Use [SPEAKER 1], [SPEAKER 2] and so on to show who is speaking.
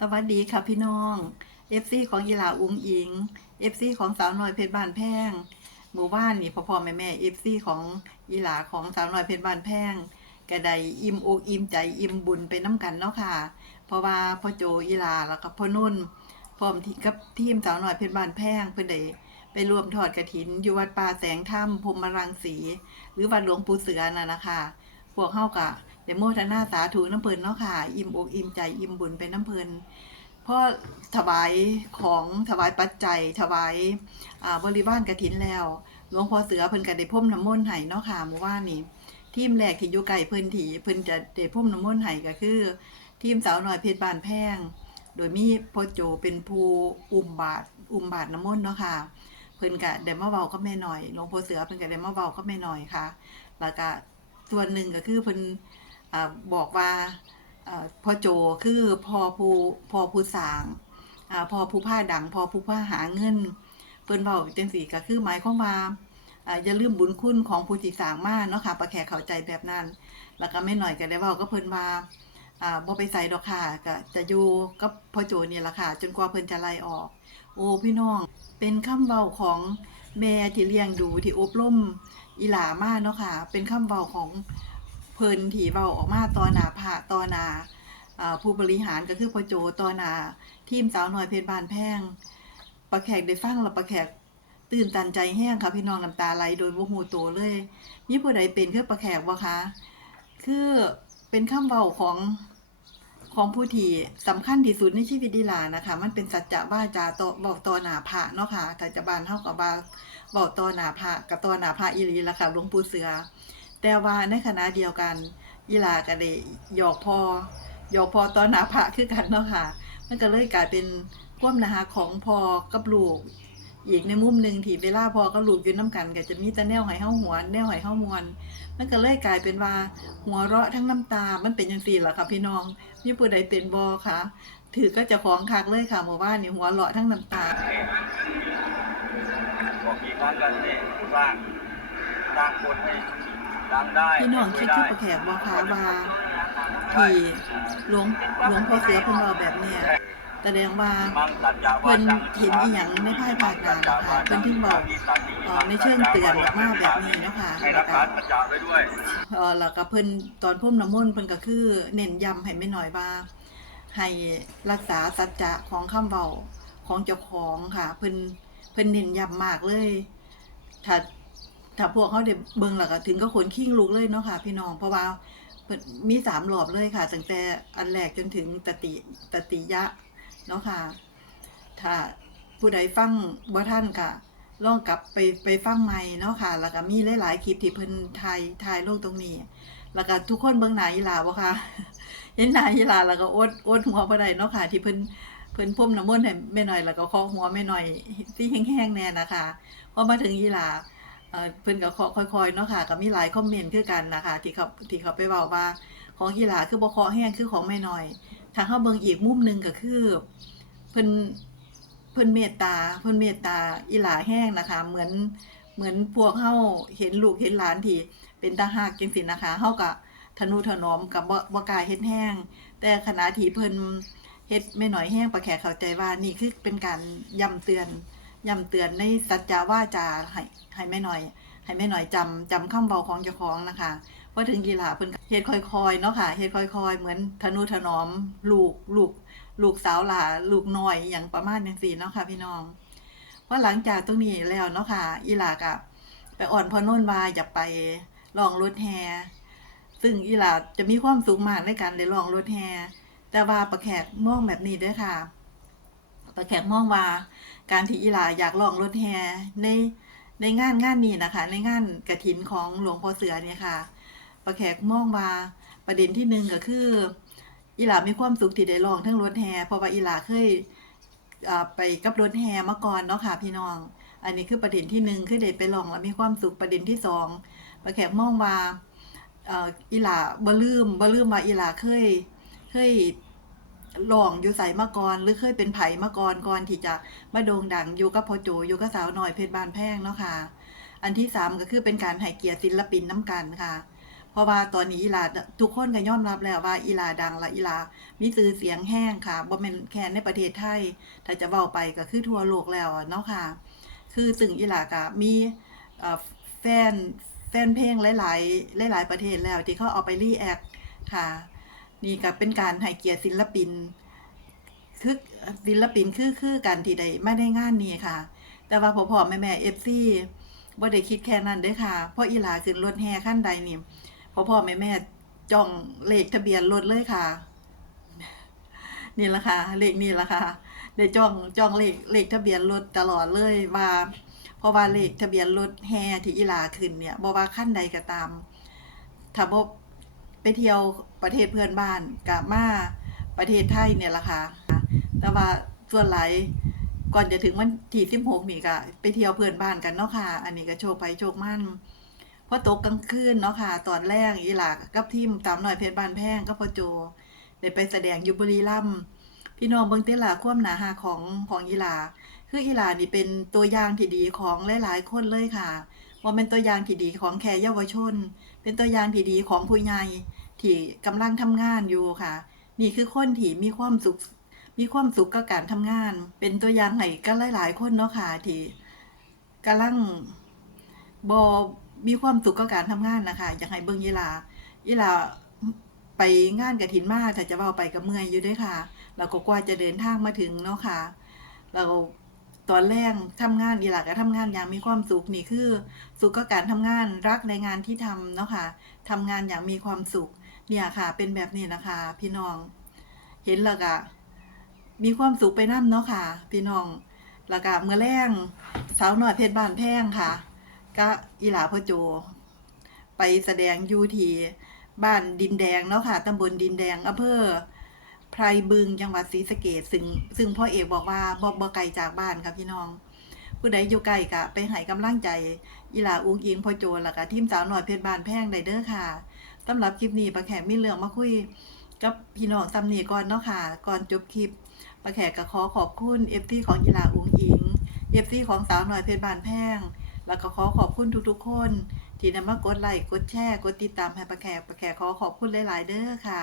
[SPEAKER 1] สวัสดีค่ะพี่น้อง FC ของยีหลาอุงอิง FC ของสาวน้อยเพชรบานแพงหมู่บ้านนี่พ่อพ่อแม่แม่ FC ของยีหลาของสาวน้อยเพชรบานแพงกระไดอิ่มอกอิ่มใจอิ่มบุญไปน้ำกันเนาะค่ะ เพราะว่าพ่อโจยีหลาแล้วก็พ่อนุ่นพร้อมที่กับทีมสาวน้อยเพชรบานแพงเพื่อได้ไปรวมทอดกระถินอยู่วัดป่าแสงถ้ำพรมรังสี หรือวัดหลวงปู่เสือน่ะนะคะพวกเฮากะ เดี๋ยวโมทนาสาธุน้ำเพลินเนาะค่ะ อิ่มอกอิ่มใจอิ่มบุญไปน้ำเพลินพราะถวายของถวายปัจจัย ถวายอ่าบริวารกฐินแล้วหลวงพ่อเสือเพิ่นก็ได้พ่มน้ำมนต์ให้เนาะค่ะเมื่อวานนี้ทีมแรกที่อยู่ไกลเพิ่นที่เพิ่นจะได้พ่มน้ำมนต์ให้ก็คือ ทีมสาวน้อยเพชรบานแพง โดยมีพ่อโจเป็นผู้อุ้มบาตรอุ้มบาตรน้ำมนต์เนาะค่ะเพิ่นก็ได้มาเว้าก็แม่หน่อยหลวงพ่อเสือเพิ่นก็ได้มาเว้าก็แม่หน่อยค่ะแล้วก็ส่วนหนึ่งก็คือเพิ่น บอกว่าพ่อโจคือพ่อผู้พ่อผู้สางพ่อผู้ผ้าดังพ่อผู้ผ้าหาเงินเพิ่นเว้าจังซี่ก็คือหมายความว่าอย่าลืมบุญคุณของผู้ที่สางมาเนาะค่ะประแขกเข้าใจแบบนั้น แล้วก็แม่หน่อยก็ได้เว้าก็เพิ่นว่าบ่ไปใส่ดอกค่ะก็จะอยู่กับพ่อโจนี่ละค่ะ จนกว่าเพิ่นจะไล่ออก โอ้พี่น้องเป็นคำเว้าของแม่ที่เลี้ยงดูที่อบรมอีหลามาเนาะค่ะ เป็นคำเว้าของ เพิ่นที่เว้าออกมาต่อหน้าพระต่อหน้าผู้บริหารก็คือพ่อโจต่อหน้าทีมสาวน้อยเพชรบานแพงประแขกได้ฟังแล้วประแขกตื่นตันใจแห้งค่ะพี่น้องน้ำตาไหลโดยบ่ฮู้โตเลยมีผู้ใดเป็นคือประแขกบ่คะคือเป็นคำเว้าของของผู้ที่สำคัญที่สุดในชีวิตอีลานะคะ มันเป็นสัจจะว่าจาต่อเว้าต่อหนาพระเนาะค่ะถ้าจะบานเฮาก็ว่าบอกต่อหนาพระกับต่อหนาพระอีหลีละค่ะหลวงปู่เสือ แต่ว่าในขณะเดียวกันอีลาก็ได้หยอกพอหยอกพอต่อหนาพระคือกันเนาะค่ะ มันก็เลยกลายเป็นความนะฮะของพอกับลูกอีกในมุมหนึ่งที่เวลาพอกับลูกยู่น้ำกันก็จะมีแต่แนวไหเฮาหัวแนวไหเฮามวน มันก็เลยกลายเป็นว่าหัวเราะทั้งน้ำตา มันเป็นจังซี่ล่ะค่ะพี่น้องมีผู้ใดเป็นบ่คะถือก็จะของคักเลยค่ะหมู่บ้านนี่หัวเราะทั้งน้ำตา
[SPEAKER 2] บอกกี่ครั้งกันเนี่ยสร้างสร้างคนให้
[SPEAKER 1] พี่น้องคิดที่ประแขกบ่คะว่าที่หลวงหลวงพ่อเสือเพิ่นเว้าแบบเนี้ยแสดงว่า
[SPEAKER 2] มังสัจจา
[SPEAKER 1] เพิ่นเห็นอีหยังในภายภาคหน้านะคะเพิ่นถึงบอกเอ่อในเชิงเตือนออกมาแบบนี้เนาะค่ะ
[SPEAKER 2] ให้
[SPEAKER 1] แล้
[SPEAKER 2] รั
[SPEAKER 1] ว
[SPEAKER 2] ก
[SPEAKER 1] ก็
[SPEAKER 2] ษาสัจจะไว้ด้วย
[SPEAKER 1] เอ่อแล้วก็เพิ่นตอนพ่มน้ำมนต์เพิ่นก็คือเน้นย้ำให้ไม่น้อยว่าให้รักษาสัจจะของคำเว้าของเจ้าของค่ะเพิ่นเพิ่นเน้นย้ำมากเลยถ้า ถ้าพวกเขาได้เบิงแล้วก็ถึงก็ขนขิ้งลุกเลยเนาะค่ะ พี่น้องเพราะว่ามีสามรอบเลยค่ะตั้งแต่อันแรกจนถึงตติตติยะเนาะค่ะ ถ้าผู้ใดฟังบ่ท่านก็ลองกลับไปไปฟังใหม่เนาะค่ะ แล้วก็มีหลายๆคลิปที่เพิ่นถ่ายถ่ายลงตรงนี้ แล้วก็ทุกคนเบิ่งหน้าอีลาบ่คะเห็นหน้าอีลาแล้วก็อดอดหัวบ่ได้เนาะค่ะ ที่เพิ่นเพิ่นพุ่มน้ำมนต์ให้แม่หน่อย แล้วก็เคาะหัวแม่หน่อยที่แห้งๆแน่นะคะพอมาถึงอีลา เอ่อเพิ่นก็เคาะค่อยๆเนาะค่ะก็มีหลายคอมเมนต์คือกันนะคะที่เขาที่เขาไปเว้าว่าของอีหลาคือบ่เคาะแห้งคือของแม่หน่อยถ้าเฮาเบิ่งอีกมุมหนึงก็คือเพิ่นเพิ่นเมตตาเพิ่นเมตตาอีหลาแห้งนะคะ เหมือนเหมือนพวกเฮาเห็นลูกเห็นหลานที่เป็นตาหักจังซี่นะคะเฮาก็ทนุถนอมกับบ่บ่กล้าเฮ็ดแห้ง แต่ขณะที่เพิ่นเฮ็ดไม่น้อยแห้งประแขกเข้าใจว่านี่คือเป็นการย้ำเตือน ย้ำเตือนในสัจจาว่าจาให้ให้แม่หน้อย ให้แม่หน้อยจำจำคำเว้าของเจ้าของนะคะว่าถึงกีฬาเพิ่นเฮ็ดค่อยๆเนาะค่ะเฮ็ดค่อยๆ เหมือนทนุถนอม ลูกลูกลูกสาวหลาลูกน้อยอย่างประมาณจังซี่เนาะค่ะพี่น้องว่าหลังจากตรงนี้แล้วเนาะค่ะอีหลากะไปอ่อนพอโน่นว่าอยาไปลองรถแฮซึ่งอีหลาจะมีความสุขมากในการได้ลองรถแฮแต่ว่าประแขกมองแบบนี้ด้วยค่ะ ประแขกมองว่าการที่อีหลาอยากลองรถแฮในในงานงานนี้นะคะ ในงานกระถินของหลวงพ่อเสือเนี่ยค่ะประแขกมองว่าประเด็นที่หนึ่งก็คืออีหลามีความสุขที่ได้ลองทั้งรถแฮเพราะว่าอีหลาเคยไปกับรถแฮมาก่อนเนาะค่ะพี่น้อง อันนี้คือประเด็นที่หนึ่งคือได้ไปลองแล้วมีความสุขประเด็นที่สองประแขกมองว่าอีหลาบ่ลืมบ่ลืมว่าอีหลาเคยเคย ลองอยู่ใส่มาก่อนหรือเคยเป็นไผ่มาก่อนก่อนที่จะมาโด่งดังอยู่กับพ่อโจอยู่กับสาวหน้อยเพชรบานแพงเนาะค่ะ อันที่สามก็คือเป็นการให้เกียรติศิลปินน้ำกันค่ะ เพราะว่าตอนนี้อีหลาทุกคนก็ยอมรับแล้วว่าอีหลาดังและอีหลามีชื่อเสียงแห้งค่ะบ่แม่นแค่ในประเทศไทย ถ้าจะเว้าไปก็คือทั่วโลกแล้วเนาะค่ะ คือซึ่งอีหลาก็มีแฟนแฟนเพลงหลาย ๆ หลาย ๆ ประเทศแล้วที่เขาเอาไปรีแอคค่ะ นี่ก็เป็นการให้เกียรติศิลปิน คือศิลปินคือคือกันที่ได้ไม่ได้งานนี้ค่ะ แต่ว่าพ่อพ่อแม่แม่เอฟซีบ่ได้คิดแค่นั้นเด้อค่ะเพราะอีหลาขึ้นรถแห่ขั้นใดนี่พ่อพ่อแม่แม่จ้องเลขทะเบียนรถเลยค่ะ นี่ละค่ะ เลขนี่ละค่ะได้จ้องจ้องเลขเลขทะเบียนรถตลอดเลยว่าเพราะว่าเลขทะเบียนรถแห่ที่อีลาขึ้นเนี่ยบ่ว่าขั้นใดก็ตาม ถ้าบ่ ไปเที่ยวประเทศเพื่อนบ้านกลับมาประเทศไทยเนี่ยละค่ะแต่ว่าส่วนหลายก่อนจะถึงวันที่16นี่ก็ไปเที่ยวเพื่อนบ้านกันเนาะค่ะ อันนี้ก็โชคไปโชคมั่นพอตกกลางคืนเนาะค่ะ ตอนแรกอีหลากับทีมตามหน่อยเพชรบ้านแพงก็พอโจได้ไปแสดงอยู่บุรีรัมย์พี่น้องเบิ่งเตล่ะความหนาหาของของอีหลาคืออีหลานี่เป็นตัวอย่างที่ดีของหลายๆคนเลยค่ะ ว่าเป็นตัวอย่างที่ดีของแค่เยาวชน เป็นตัวอย่างที่ดีของผู้ใหญ่ที่กำลังทำงานอยู่ค่ะ นี่คือคนที่มีความสุข มีความสุขกับการทำงาน เป็นตัวอย่างให้กันหลาย ๆ คนเนาะค่ะที่กำลังบอมีความสุขกับการทำงานนะคะอยากให้เบิ่งยีลายีลาไปงานกระถินมาถ้าจะเว้าไปกับเมื่อยอยู่ด้วยค่ะ แล้วก็กว่าจะเดินทางมาถึงเนาะค่ะเรา ตอนแรกทำงานอีหลาก็ทำงานอย่างมีความสุขนี่คือ สุขกับการทำงานรักในงานที่ทำเนาะค่ะทำงานอย่างมีความสุข เนี่ยค่ะเป็นแบบนี้นะคะ พี่น้อง เห็นแล้วก็มีความสุขไปน้ำเนาะค่ะ พี่น้องแล้วก็เมื่อแรงสาวหน่อยเพชรบ้านแพงค่ะ ก็อีหลาพ่อโจ ไปแสดงยูทีบ้านดินแดงเนาะค่ะตำบลดินแดงอำเภอ ไพรบึงจังหวัดศรีสะเกษซึ่งซึ่งพ่อเอกบอกว่าบ่บ่ไกลจากบ้านค่ะพี่น้อง ผู้ใดอยู่ใกล้ก็ไปให้กำลังใจอีหลาอุ้งอิงพ่อโจแล้วก็ทีมสาวหน่อยเพชรบานแพงไดเด้อค่ะสำหรับคลิปนี้ปลาแขกมีเรื่องมาคุยกับพี่น้องซ้ำนี่ก่อนเนาะค่ะ ก่อนจบคลิปปลาแขกก็ขอขอบคุณเอฟซีของอีหลาอุ้งอิงเอฟซีของสาวหน่อยเพชรบานแพงแล้วก็ขอขอบคุณทุกๆคน ที่นำมากดไลค์กดแชร์กดติดตามให้ปลาแขกปลาแขกขอขอบคุณหลาย ๆ เด้อค่ะ